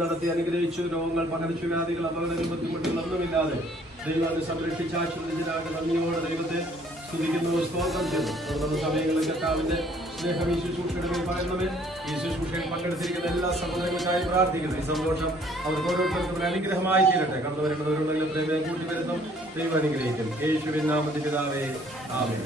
നടത്തി അനുഗ്രഹിച്ചു. രോഗങ്ങൾ, പകർച്ചവ്യാധികൾ, അപകടങ്ങൾ, ബുദ്ധിമുട്ടുകളൊന്നുമില്ലാതെ ദൈവം സംരക്ഷിച്ച ആശീർവദിച്ചതിനാണ് നന്ദിയോടെ ദൈവത്തെ സ്തുതിക്കുന്നു, സ്തോത്രം ചെയ്യുന്നു. തുടർന്ന സമയങ്ങളിൽ കർത്താവിന്റെ സ്നേഹം ഈ ശുശ്രൂഷയുടെ മേൽ പകരണമേ. ഈ ശുശ്രൂഷയിൽ പങ്കെടുത്തിരിക്കുന്ന എല്ലാ സഹോദരങ്ങൾക്കായി പ്രാർത്ഥിക്കുന്നു. ഈ സന്തോഷം അവർക്ക് ഓരോരുത്തർക്കും ഒരു അനുഗ്രഹമായി തീരട്ടെ. കടന്നു വരുന്നവരുണ്ടെങ്കിലും പ്രേമയെ കൂട്ടി വരുന്നു. ദൈവം അനുഗ്രഹിക്കും. യേശുവിൻ നാമത്തിൽ പിതാവേ, ആമേൻ.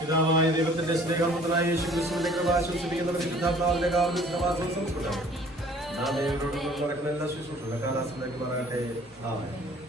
പിതാവായ ദൈവത്തിന്റെ സ്നേഹമുദ്രനായ യേശുക്രിസ്തുവിന്റെ കൃപ ആശംസിപ്പിക്കുന്നവരുടെ പിതാവിന്റെ കാവലും സമർപ്പിക്കണം. ആ ദൈവത്തോട് നടക്കുന്ന എല്ലാ ശുശ്രൂഷകളും കാലാസമയത്ത് പറയട്ടെ. ആമേൻ.